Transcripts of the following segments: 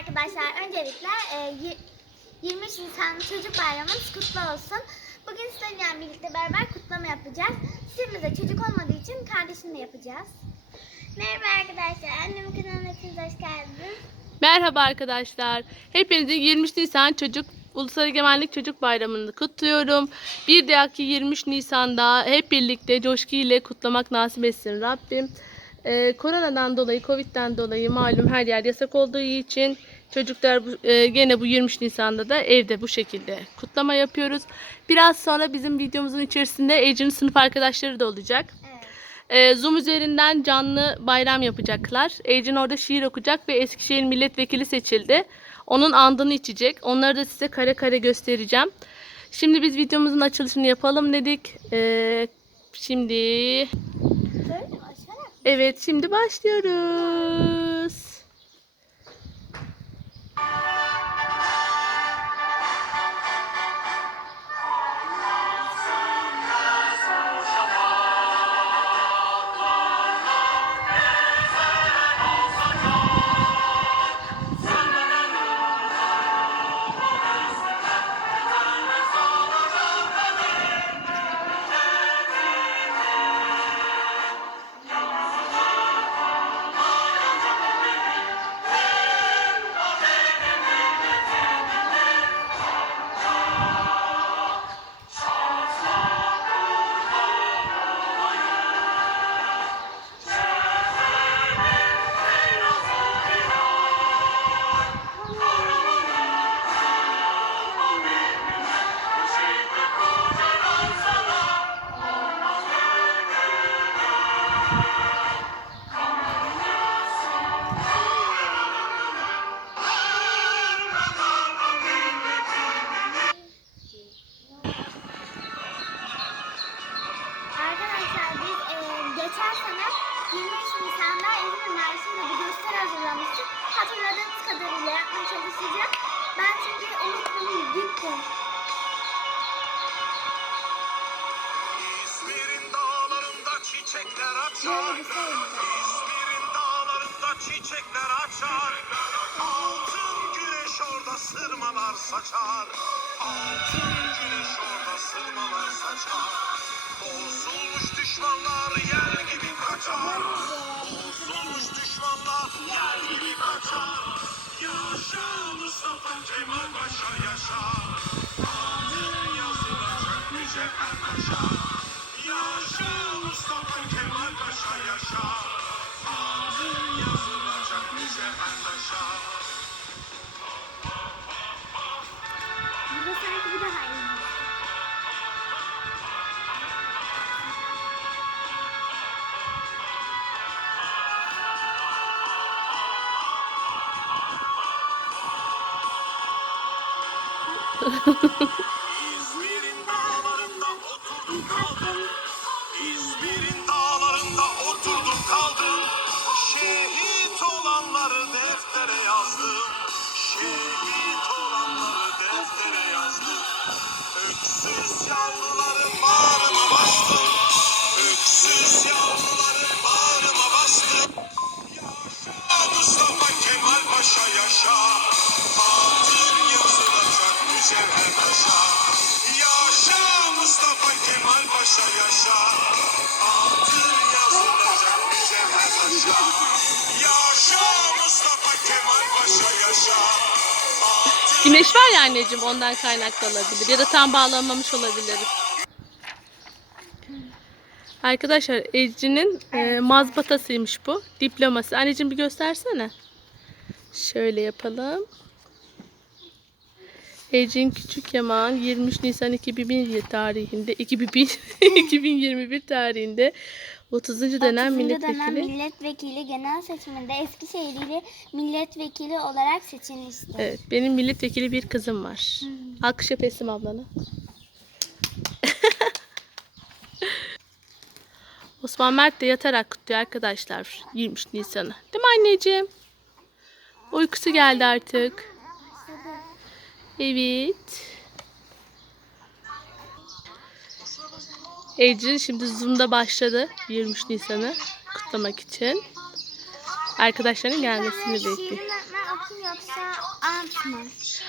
arkadaşlar. Öncelikle e, y- 23 Nisan Çocuk Bayramımız kutlu olsun. Bugün sizinle birlikte beraber kutlama yapacağız. De çocuk olmadığı için kardeşimle yapacağız. Merhaba arkadaşlar. Annemin kanalına hepiniz hoş geldiniz. Merhaba arkadaşlar. Hepinizi 23 Nisan Çocuk Ulusal Egemenlik Çocuk Bayramı'nı kutluyorum. Bir dahaki 23 Nisan'da hep birlikte coşku ile kutlamak nasip etsin Rabbim. Ee, koronadan dolayı, Covid'den dolayı malum her yer yasak olduğu için çocuklar bu- e, gene bu 23 Nisan'da da evde bu şekilde kutlama yapıyoruz. Biraz sonra bizim videomuzun içerisinde Ece'nin sınıf arkadaşları da olacak. Evet. Ee, Zoom üzerinden canlı bayram yapacaklar. Ecin orada şiir okuyacak ve Eskişehir milletvekili seçildi. Onun andını içecek. Onları da size kare kare göstereceğim. Şimdi biz videomuzun açılışını yapalım dedik. Ee, şimdi evet şimdi başlıyoruz. Hazırlamıştık. Hatırladığınız kadarıyla yapmaya çalışacağım. Ben çünkü unuttum, gittim. İzmir'in dağlarında çiçekler açar. Şey mi? İzmir'in dağlarında çiçekler açar. Altın güneş orada sırmalar saçar. Altın güneş orada sırmalar saçar. Bozulmuş düşmanlar yer gibi kaçar. Düşmanlar yer gibi kaçar. Yaşa Mustafa Kemal Paşa yaşa. Adın yazılacak mücevher taşa. Yaşa Mustafa Kemal Paşa yaşa. Adın yazılacak İzmir'in dağlarında oturdum kaldım. Şehit olanları deftere yazdım. Şehit olanları deftere yazdım. Öksüz yavruları bağrıma bastım. Öksüz yavruları bağrıma bastım. Yaşa Mustafa Kemal Paşa yaşa. Taşa. Yaşa Mustafa Kemal Paşa yaşa. Adın yazılacak mücevher taşa. Yaşa Mustafa Kemal Paşa yaşa. Güneş var ya anneciğim ondan kaynaklı olabilir ya da tam bağlanmamış olabiliriz. Arkadaşlar Ece'nin e, mazbatasıymış bu. Diploması. Anneciğim bir göstersene. Şöyle yapalım. Ecin Küçük Yaman 23 Nisan 2001 tarihinde 2001 2021 tarihinde 30. dönem 30. dönem milletvekili. milletvekili genel seçiminde Eskişehirli milletvekili olarak seçilmişti. Evet, benim milletvekili bir kızım var. Alkış yap Esim ablana. Osman Mert de yatarak kutluyor arkadaşlar 23 Nisan'ı. Değil mi anneciğim? Uykusu geldi artık. Evet. Ecrin şimdi Zoom'da başladı 23 Nisan'ı kutlamak için. Arkadaşlarının gelmesini bekliyor. Ant?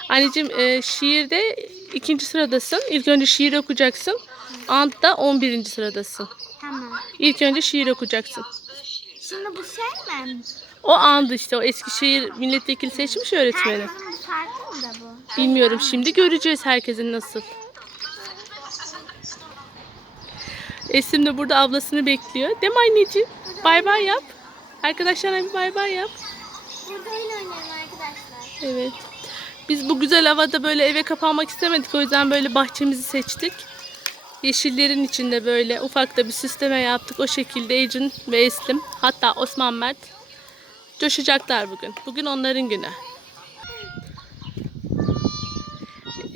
Anneciğim e, şiirde ikinci sıradasın. İlk önce şiir okuyacaksın. Ant'ta 11. sıradasın. Tamam. İlk önce şiir okuyacaksın. Şimdi bu şey mi? O andı işte o Eskişehir milletvekili seçmiş öğretmeni. Herkesin Bilmiyorum şimdi göreceğiz herkesin nasıl. Esim de burada ablasını bekliyor. Değil mi anneciğim? Bay bay yap. Arkadaşlarına bir bay bay yap. Burada oynayalım arkadaşlar. Evet. Biz bu güzel havada böyle eve kapanmak istemedik. O yüzden böyle bahçemizi seçtik. Yeşillerin içinde böyle ufak da bir süsleme yaptık. O şekilde Ecin ve Eslim hatta Osman Mert coşacaklar bugün. Bugün onların günü.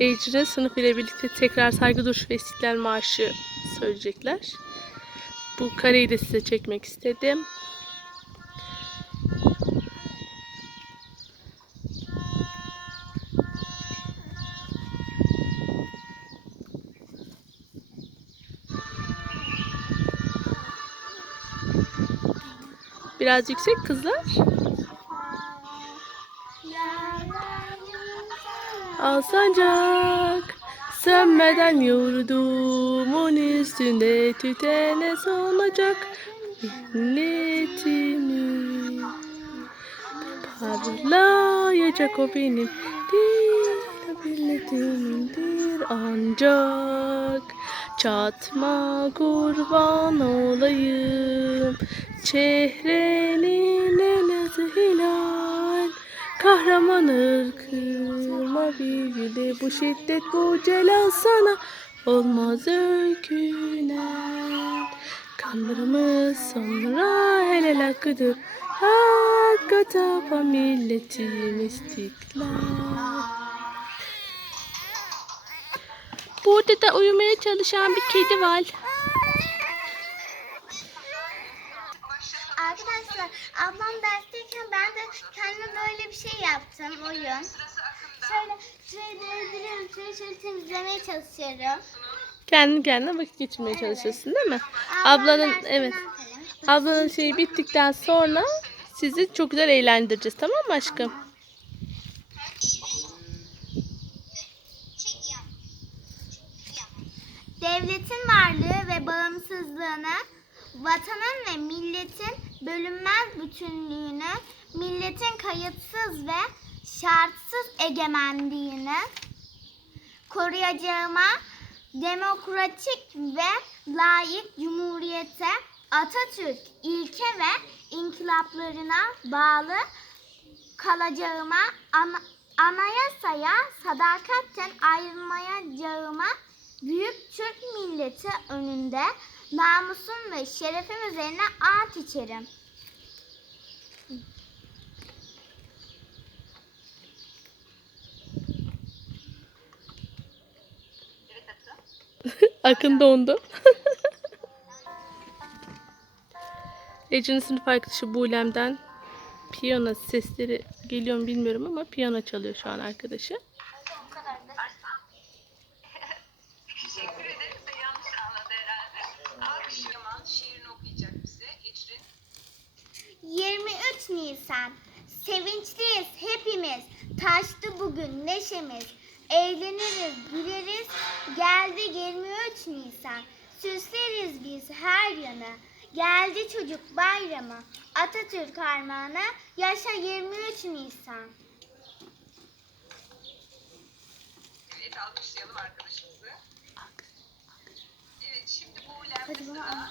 Ecrin'e sınıf ile birlikte tekrar saygı duruşu ve istiklal marşı söyleyecekler. Bu kareyi de size çekmek istedim. Biraz yüksek kızlar. Alsancak sönmeden yurdumun üstünde tütene solacak milletimi parlayacak o benim değil milletimindir ancak çatma kurban olayım. Çehrenin nazı hilal Kahraman ırkıma bir bu şiddet bu celal sana olmaz öykünen Kanlarımız sonra helal hakkıdır Hakka tapa milletim istiklal. Burada da uyumaya çalışan bir kedi var. Arkadaşlar ablam dersteyken ben de kendime böyle bir şey yaptım oyun. Şöyle şurayı döndürüyorum, şöyle şöyle temizlemeye çalışıyorum. Kendi kendine vakit geçirmeye çalışıyorsun değil mi? Ablam Ablanın evet. Ablanın şeyi bittikten sonra sizi çok güzel eğlendireceğiz tamam mı aşkım? Devletin varlığı ve bağımsızlığını, vatanın ve milletin bölünmez bütünlüğünü, milletin kayıtsız ve şartsız egemenliğini koruyacağıma, demokratik ve layık cumhuriyete, Atatürk ilke ve inkılaplarına bağlı kalacağıma, ana- anayasaya sadakatten ayrılmayacağıma, büyük Türk milleti önünde namusum ve şerefim üzerine ant içerim. Akın dondu. Ece'nin sınıf arkadaşı Bulem'den piyano sesleri geliyor mu bilmiyorum ama piyano çalıyor şu an arkadaşı. Nisan. Sevinçliyiz hepimiz. Taştı bugün neşemiz. Eğleniriz, güleriz. Geldi 23 Nisan. Süsleriz biz her yanı. Geldi çocuk bayramı. Atatürk armağanı. Yaşa 23 Nisan. Evet alkışlayalım arkadaşımızı. Evet şimdi Buğulem'de Hadi bunu sıra.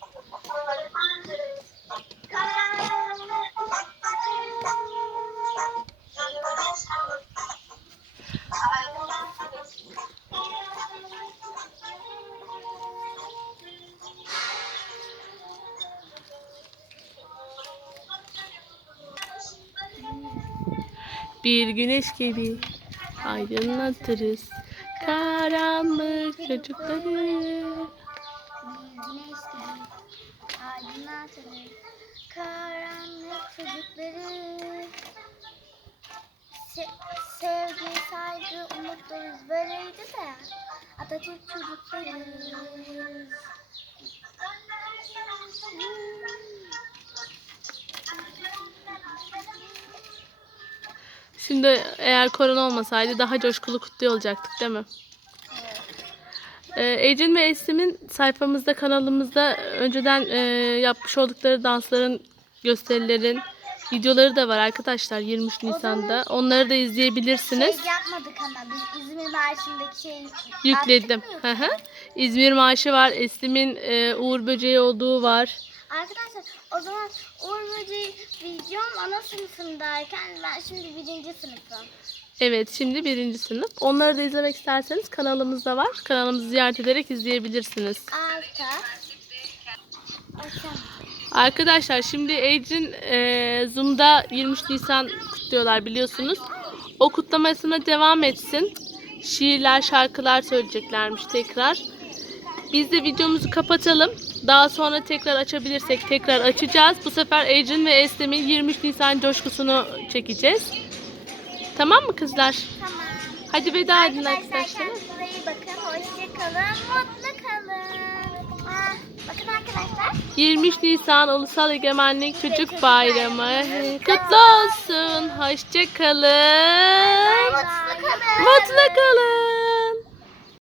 Bir güneş gibi aydınlatırız karanlık çocukları. Karanlık çocukları. Se- sevgi, saygı, umutlarız böyleydi de Atatürk çocukları. Şimdi eğer korona olmasaydı daha coşkulu kutluyor olacaktık değil mi? Ee, Ecin ve Eslem'in sayfamızda kanalımızda önceden e, yapmış oldukları dansların gösterilerin videoları da var arkadaşlar 23 Nisan'da. Onları da izleyebilirsiniz. Şey yapmadık ama biz İzmir Marşı'ndaki şeyi Yükledim. Hı hı. İzmir Marşı var. Eslem'in e, Uğur Böceği olduğu var. Arkadaşlar o zaman Uğur Böceği videom ana sınıfındayken ben şimdi birinci sınıfım. Evet şimdi birinci sınıf. Onları da izlemek isterseniz kanalımızda var. Kanalımızı ziyaret ederek izleyebilirsiniz. Aşağı. Arkadaşlar şimdi Ecrin e, Zoom'da 23 Nisan kutluyorlar biliyorsunuz. O kutlamasına devam etsin. Şiirler, şarkılar söyleyeceklermiş tekrar. Biz de videomuzu kapatalım. Daha sonra tekrar açabilirsek tekrar açacağız. Bu sefer Ecrin ve Eslem'in 23 Nisan coşkusunu çekeceğiz. Tamam mı kızlar? Tamam. Hadi veda edin Arkadaşlar arkadaşlar. iyi bakın. Hoşça kalın. Mutlu kalın. Aa, bakın arkadaşlar. 23 Nisan Ulusal Egemenlik Çocuk Çocuk Bayramı Bayramı. kutlu olsun. Hoşça kalın. Mutlu kalın. Mutlu kalın.